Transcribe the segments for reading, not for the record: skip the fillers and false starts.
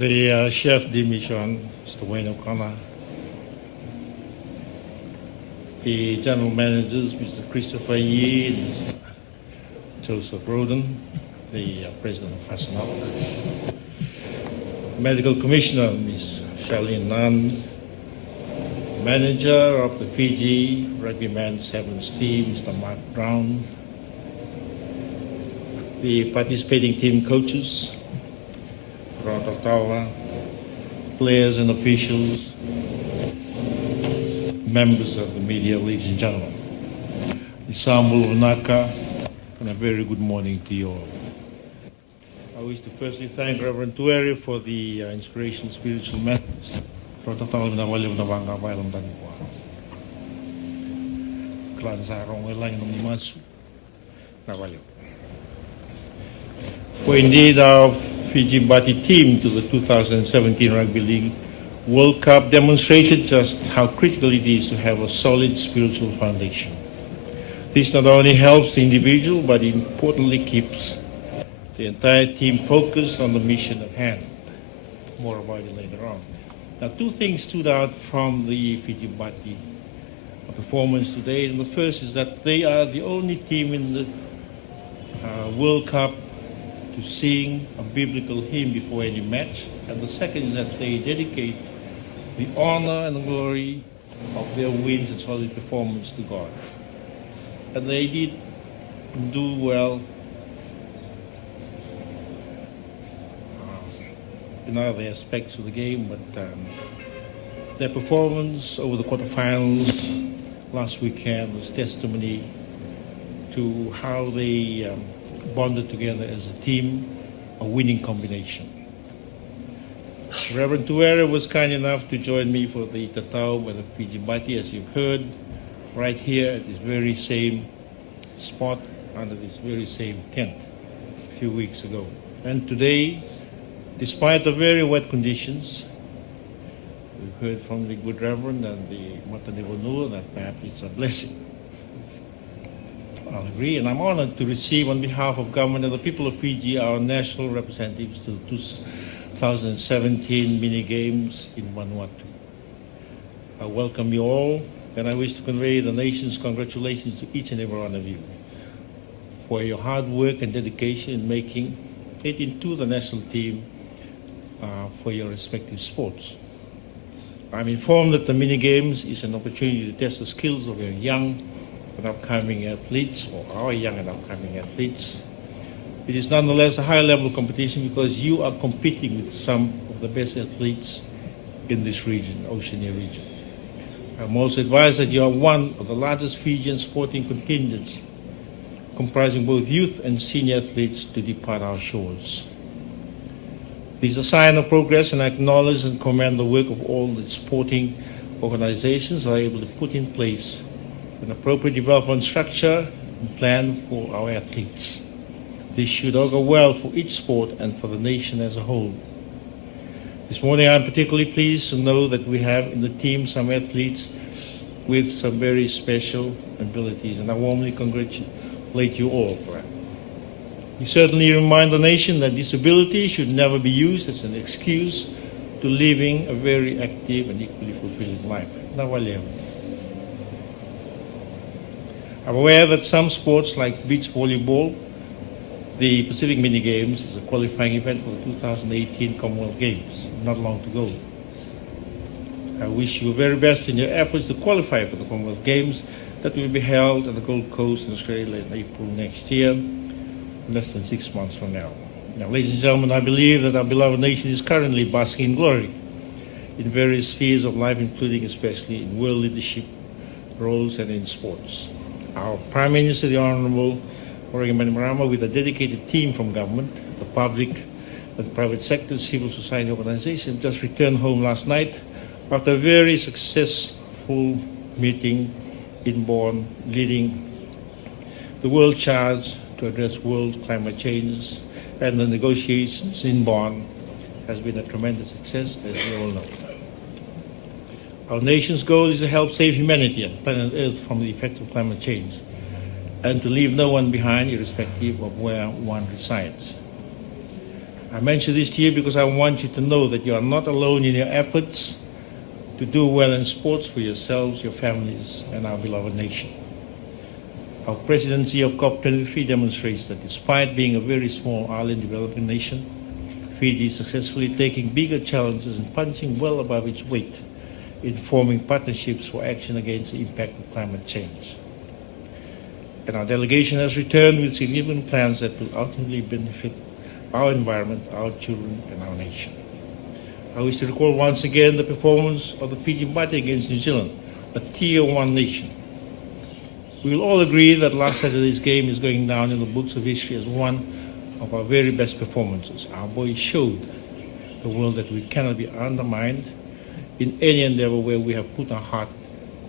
The chef de mission, Mr. Wayne O'Connor, the general managers, Mr. Christopher Yee and Mr. Joseph Roden, the president of Fasanok, medical commissioner, Ms. Charlene Nunn, manager of the Fiji rugby men's sevens team, Mr. Mark Brown, the participating team coaches, Tatau, players and officials, members of the media, ladies and gentlemen. Isamul Unaka, and a very good morning to you all. I wish to firstly thank Reverend Tuere for the inspiration spiritual message. Tatau na wali na bangka bayam dan ko. Klan sa rong lang ng masu na wali. For indeed our Fiji Bati team to the 2017 Rugby League World Cup demonstrated just how critical it is to have a solid spiritual foundation. This not only helps the individual, but importantly keeps the entire team focused on the mission at hand. More about it later on. Now, two things stood out from the Fiji Bati performance today. And the first is that they are the only team in the World Cup to sing a biblical hymn before any match. And the second is that they dedicate the honor and the glory of their wins and solid performance to God. And they did do well in other aspects of the game, but their performance over the quarterfinals last weekend was testimony to how they bonded together as a team, a winning combination. Reverend Tuere was kind enough to join me for the Tatau by the Fiji Bati, as you've heard, right here at this very same spot under this very same tent a few weeks ago. And today, despite the very wet conditions, we've heard from the good Reverend and the Matanivonu that perhaps it's a blessing. I'll agree, and I'm honored to receive on behalf of government and the people of Fiji our national representatives to the 2017 mini games in Vanuatu. I welcome you all, and I wish to convey the nation's congratulations to each and every one of you for your hard work and dedication in making it into the national team for your respective sports. I'm informed that the mini games is an opportunity to test the skills of your young and upcoming athletes, or our young and upcoming athletes. It is nonetheless a high-level competition because you are competing with some of the best athletes in this region, Oceania region. I'm also advised that you are one of the largest Fijian sporting contingents, comprising both youth and senior athletes to depart our shores. This is a sign of progress, and I acknowledge and commend the work of all the sporting organizations that are able to put in place an appropriate development structure and plan for our athletes. This should augur well for each sport and for the nation as a whole. This morning I'm particularly pleased to know that we have in the team some athletes with some very special abilities, and I warmly congratulate you all for that. We certainly remind the nation that disability should never be used as an excuse to living a very active and equally fulfilling life. I'm aware that some sports like beach volleyball, the Pacific Mini Games, is a qualifying event for the 2018 Commonwealth Games, not long to go. I wish you the very best in your efforts to qualify for the Commonwealth Games that will be held at the Gold Coast in Australia in April next year, less than 6 months from now. Now, ladies and gentlemen, I believe that our beloved nation is currently basking in glory in various spheres of life, including especially in world leadership roles and in sports. Our Prime Minister, the Honorable Oregon Manimarama, with a dedicated team from government, the public and private sector, civil society organizations, just returned home last night after a very successful meeting in Bonn, leading the world charge to address world climate change, and the negotiations in Bonn has been a tremendous success, as we all know. Our nation's goal is to help save humanity and planet Earth from the effects of climate change, and to leave no one behind, irrespective of where one resides. I mention this to you because I want you to know that you are not alone in your efforts to do well in sports for yourselves, your families, and our beloved nation. Our presidency of COP23 demonstrates that despite being a very small island developing nation, Fiji is successfully taking bigger challenges and punching well above its weight in forming partnerships for action against the impact of climate change. And our delegation has returned with significant plans that will ultimately benefit our environment, our children, and our nation. I wish to recall once again the performance of the Fiji Mighty against New Zealand, a Tier 1 nation. We will all agree that last Saturday's game is going down in the books of history as one of our very best performances. Our boys showed the world that we cannot be undermined in any endeavor where we have put our heart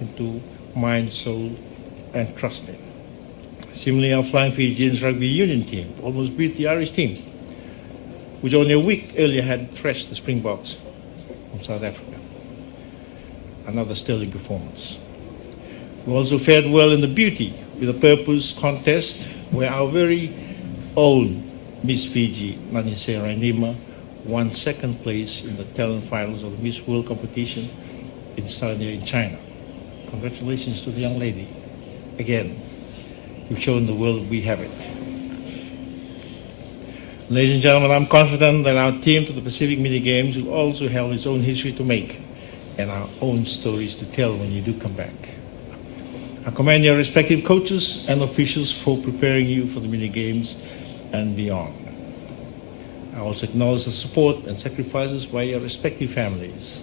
into mind, soul, and trust in. Similarly, our Flying Fijians rugby union team almost beat the Irish team, which only a week earlier had thrashed the Springboks from South Africa. Another sterling performance. We also fared well in the Beauty with a Purpose contest where our very own Miss Fiji, Nanise Rainima, won second place in the talent finals of the Miss World competition in Sanya in China. Congratulations to the young lady. Again, you've shown the world we have it. Ladies and gentlemen, I'm confident that our team to the Pacific Mini Games will also have its own history to make and our own stories to tell when you do come back. I commend your respective coaches and officials for preparing you for the Mini Games and beyond. I also acknowledge the support and sacrifices by your respective families.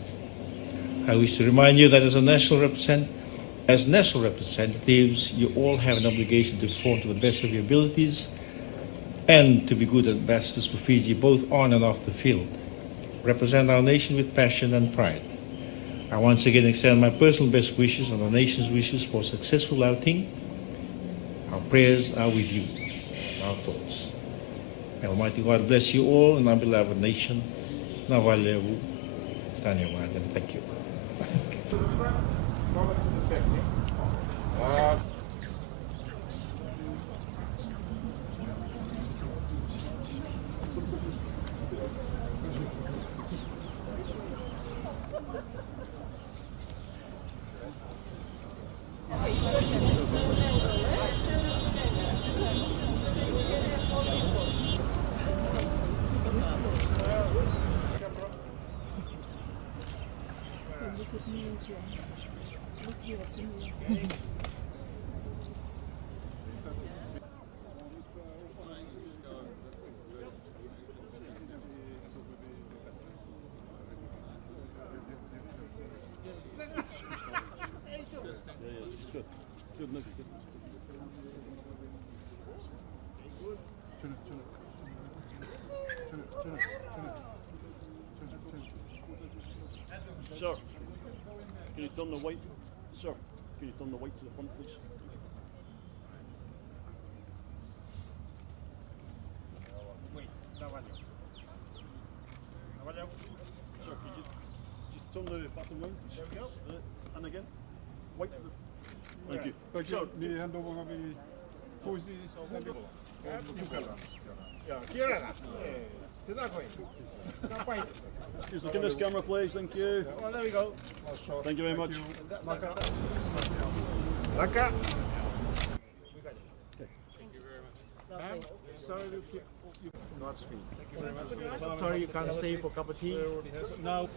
I wish to remind you that as national representatives, you all have an obligation to perform to the best of your abilities and to be good ambassadors for Fiji, both on and off the field. Represent our nation with passion and pride. I once again extend my personal best wishes and the nation's wishes for a successful outing. Our prayers are with you, our thoughts. May Almighty God bless you all and our beloved nation. Navalevu, Tanyawad, and thank you. Sir, can you turn the white? Sir, can you turn the white to the front, please? Sir, can you just turn the bottom round? There we go. And again. White to the... Thank you. Thank you. Ni hand over kami puisi. Just look in this camera, please. Thank you. Oh, there we go. Thank you very much. Laka. Thank you very much. Ma'am, sorry to keep you Godspeed. Thank you very much. Sorry you can't stay for a cup of tea. Now.